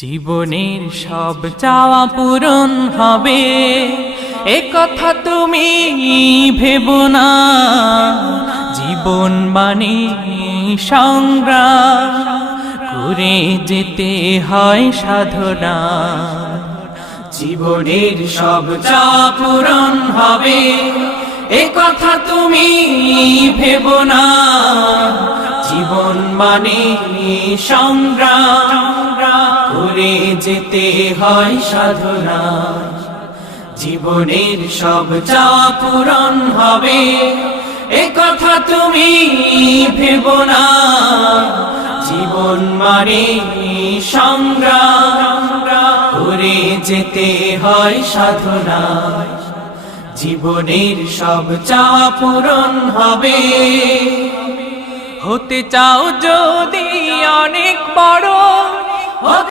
জীবনের সব চাওয়া পূরণ হবে এ কথা তুমি ভেবো না। জীবন মানে সংগ্রাম করে যেতে হয় সাধনা। জীবনের সব চাওয়া পূরণ হবে এ কথা তুমি ভেবো না। জীবন মানে সংগ্রাম করে যেতে হয় সাধনা। জীবনের সব চাওয়া পূরণ হবে এ কথা তুমি ভেবো না। জীবন মানে সংগ্রাম করে যেতে হয় সাধনা। জীবনের সব চাওয়া পূরণ হবে। হতে চাও যদি অনেক বড়